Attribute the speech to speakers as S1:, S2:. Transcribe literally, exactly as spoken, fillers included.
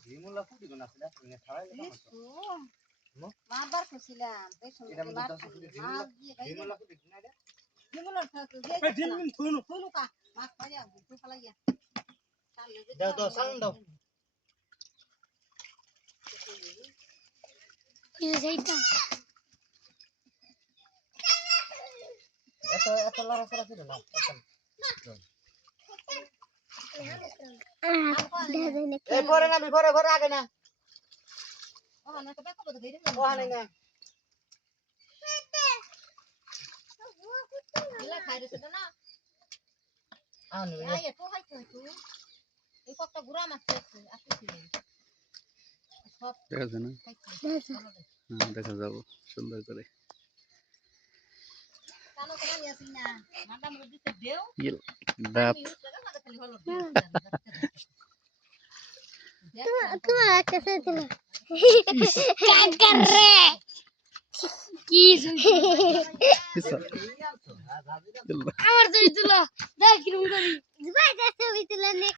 S1: ভিমুলা ফুটি কোন আছে না তুমি খাওয়াইলে না তো
S2: মারবার খুশিলাম এই সময়
S1: এটা
S2: মার
S1: মধ্যে
S2: খালি
S1: ভিমুলা
S2: মাছ দিয়ে গাই
S1: ভিমুলা ফুটি না এটা
S2: ভিমুলার খাতো দিয়ে
S1: এই ডিম ডিম শুনো
S2: শুনু কা মাছ পাইয়া তুই ফালাইয়া
S1: দাও দাও সাউন্ড দাও
S3: কি যাইতা
S1: এত এত লারা সারা ছিল না এই পরে না বিপরে পরে আগে না
S2: ও না তো বেকো তো গইরে
S1: ও হানে না
S2: ইলা খাইরে সেটা না
S1: আনু
S2: আয় তো হাই তুই এই কতটা গুড়া মাছ আছে আসছিলেন সব
S4: দেখা যায় না হ্যাঁ দেখা যাবো সুন্দর করে
S2: কালো তো ভাই আসি না মাদাম দিতে দেও
S4: দাঁত
S2: খালি হলো
S3: তোমার একটা সাথে দিল কাকার রে কি আমার ছবি তুলো দেখ কিরম করি ভাই ছবি তুলে